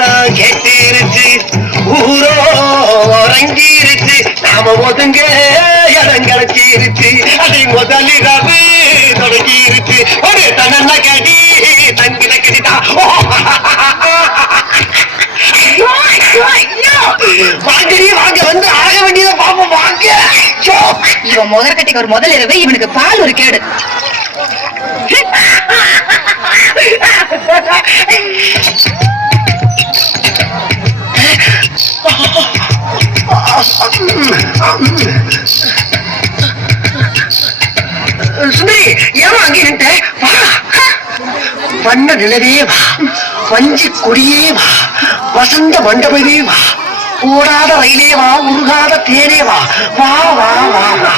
சத்தம் கேட்டிருச்சு, ஊரோ உறங்கிருச்சு, நாம ஒதுங்க இடம் கிடைச்சிருச்சு, அதை முதலிரவு தொடங்கிருச்சு, ஒரு தன்ன கடி தங்கின கடிதான். வாங்கடி வாங்க, வந்து ஆக வேண்டியதை பாப்போம் வாங்க. இவன் முதற்கட்டிக்கு ஒரு முதல் இரவு, இவனுக்கு பால் ஒரு கேடு. சுந்தரி, ஏமா அங்கே நின்ற? வண்ண நிலவே வா, வஞ்சி கொடியே வா, வசந்த மண்டபமே வா, ஓடாத ரயிலே வா, உருகாத தேனே வா, வா வா வா வா.